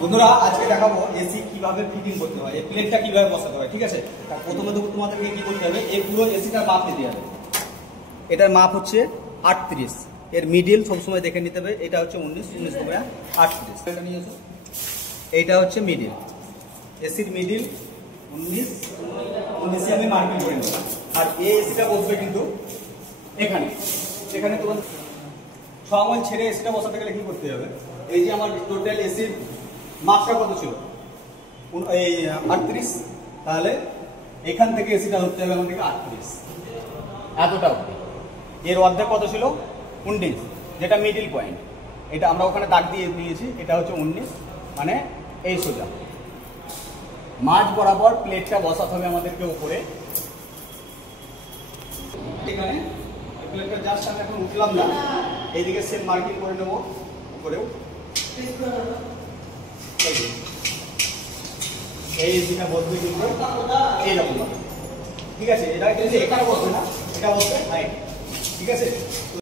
বন্ধুরা আজকে দেখাবো এসি কিভাবে ফিটিং করতে হয়, এই প্লেটটা কিভাবে বসাতে হয়। ঠিক আছে, প্রথমে তো তোমাদেরকে কি করতে হবে, এই পুরো এসিটার মাপ নিতে হবে। এটার মাপ হচ্ছে 38, এর মিডিল সবসময় দেখে নিতে হবে। এটা হচ্ছে 19, 19 করে 38। এটা নিয়েছো, এইটা হচ্ছে মিডিল, এসির মিডিল 19, 19 আমি মার্কিং করে নেব। আর এই এসিটা বসবে কিন্তু এখানে, এখানে তোমার 6 আঙুল ছেড়ে এসিটা বসাতে গেলে কি করতে হবে, এই যে আমার টোটাল এসির মাপটা কত ছিল, এই 38, তাহলে এখান থেকে এসিটা ধরতে হবে আমাদেরকে 38, এতটা অবধি। এর অর্ধেক কত ছিল, 19, যেটা মিডিল পয়েন্ট। এটা আমরা ওখানে দাগ দিয়ে দিয়েছি, এটা হচ্ছে 19, মানে এই সোজা মাঝ বরাবর প্লেটটা বসাতে হবে আমাদেরকে উপরে। এখানে প্লেটটা জাস্ট আমি এখন উঠলাম না, এইদিকে সেম মার্কিং করে নেবো উপরেও। এই এসিটা বসবে কিন্তু এইরকম, ঠিক আছে। এটা কিন্তু এখানে বসবে না, এটা বসবে হাইট, ঠিক আছে।